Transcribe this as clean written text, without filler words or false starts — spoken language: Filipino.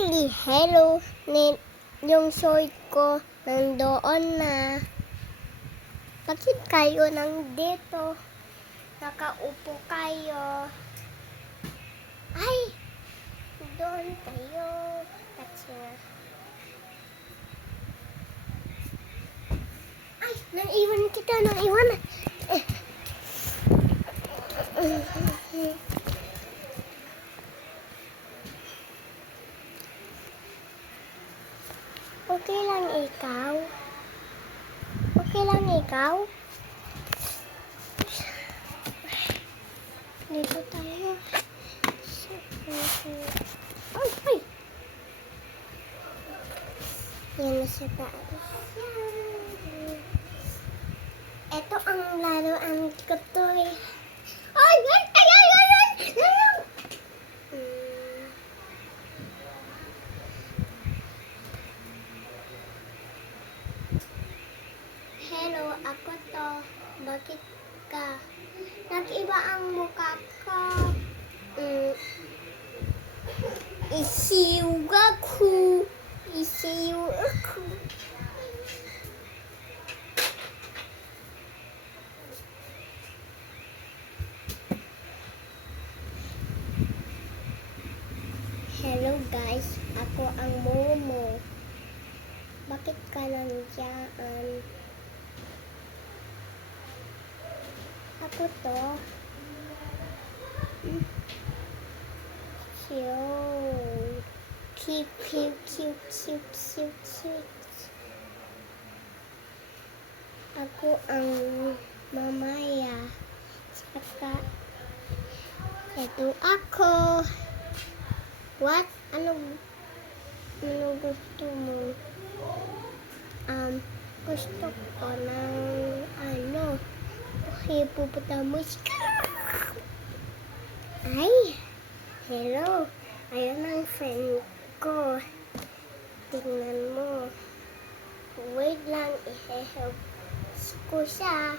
Hello, yung short ko nandoon na. Bakit kayo nandito? Nakaupo kayo. Ay, doon tayo. Kasi ay, naiwan kita, naiwan. Okay lang ikaw? Okay lang ikaw? Dito tayo. Ay, ay! Yan na sa taas. Ito ang laruan ko to eh. Ay, ay, ay, ay, ay, ay! Hello, ako to. Bakit ka? Nag-iba ang mukha ko. Isiw ako. Isiw ako. Hello guys, ako ang Momo. Bakit ka nandiyan? Ako to. Cute. Cute, cute, cute, cute, cute, cute. Ako ang mamaya. Saka, ito ako. What? Ano gusto mo? Gusto ko ng hippopotamus. Ay, hello. Ayun ang friend ko. Tingnan mo. Wait lang, i-help ko siya.